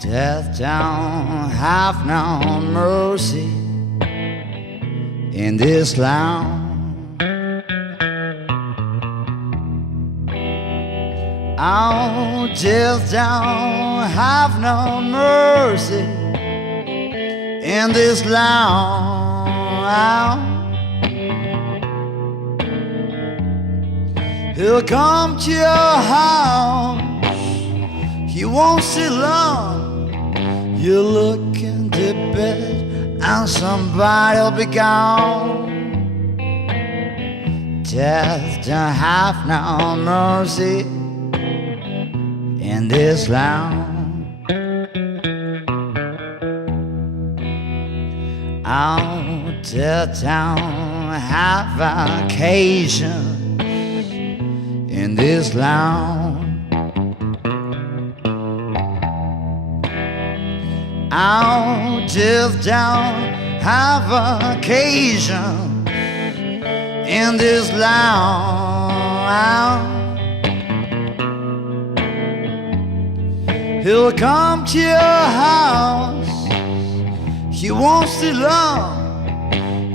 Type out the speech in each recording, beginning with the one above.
Death don't have no mercy in this land. Oh, death don't have no mercy in this land. He'll come to your house, he won't sit long. You look in the bed and somebody'll be gone. Death don't have no mercy in this land. Oh, death don't have occasion in this land. Oh, death don't have occasion in this land. He'll come to your house, he won't stay long.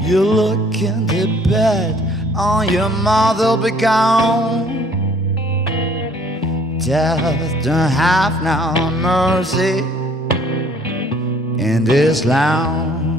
You look in the bed, on your mother'll be gone. Death don't have no mercy in this land.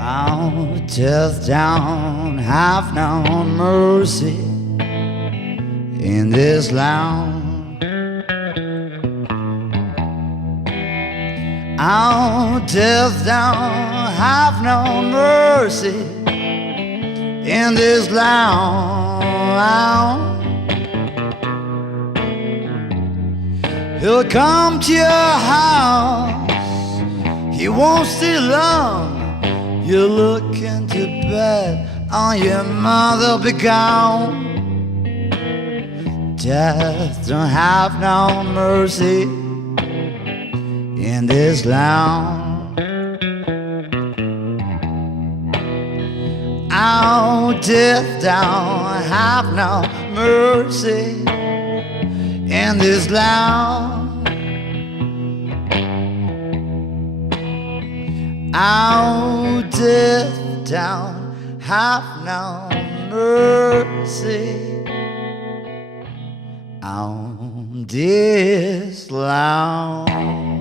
Oh, death don't have no mercy in this land. Oh, death don't have no mercy in this land. He'll come to your house, he won't stay long. You look into bed, on your mother'll be gone. Death don't have no mercy in this land. Oh, death don't have no mercy in this land. Oh, death don't have no mercy on this land.